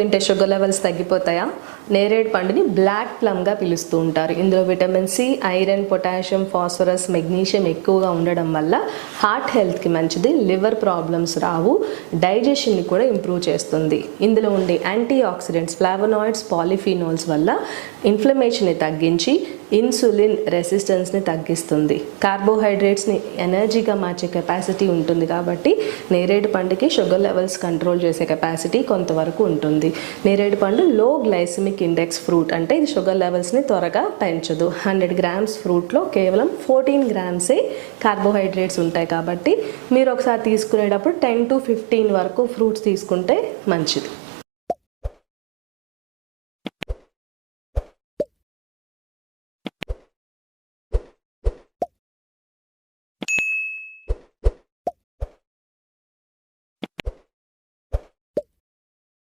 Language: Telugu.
తింటే షుగర్ లెవెల్స్ తగ్గిపోతాయా? నేరేడు పండుని బ్లాక్ ప్లమ్గా పిలుస్తూ ఉంటారు. ఇందులో vitamin C, iron, potassium, phosphorus, magnesium ఎక్కువగా ఉండడం వల్ల హార్ట్ హెల్త్కి మంచిది, లివర్ ప్రాబ్లమ్స్ రావు, డైజెషన్ని కూడా ఇంప్రూవ్ చేస్తుంది. ఇందులో ఉండే యాంటీ ఆక్సిడెంట్స్, ఫ్లావనాయిడ్స్, పాలిఫినోల్స్ వల్ల ఇన్ఫ్లమేషన్ని తగ్గించి ఇన్సులిన్ రెసిస్టెన్స్ని తగ్గిస్తుంది. కార్బోహైడ్రేట్స్ని ఎనర్జీగా మార్చే కెపాసిటీ ఉంటుంది కాబట్టి నేరేడు పండుకి షుగర్ లెవెల్స్ కంట్రోల్ చేసే కెపాసిటీ కొంతవరకు ఉంటుంది. నేరేడు పండు లో గ్లైసెమిక్ ఇండెక్స్ ఫ్రూట్, అంటే ఇది షుగర్ లెవెల్స్ని త్వరగా పెంచదు. 100 గ్రామ్స్ ఫ్రూట్లో కేవలం 14 గ్రామ్సే కార్బోహైడ్రేట్స్ ఉంటాయి కాబట్టి మీరు ఒకసారి తీసుకునేటప్పుడు 10 to 15 వరకు ఫ్రూట్స్ తీసుకుంటే మంచిది.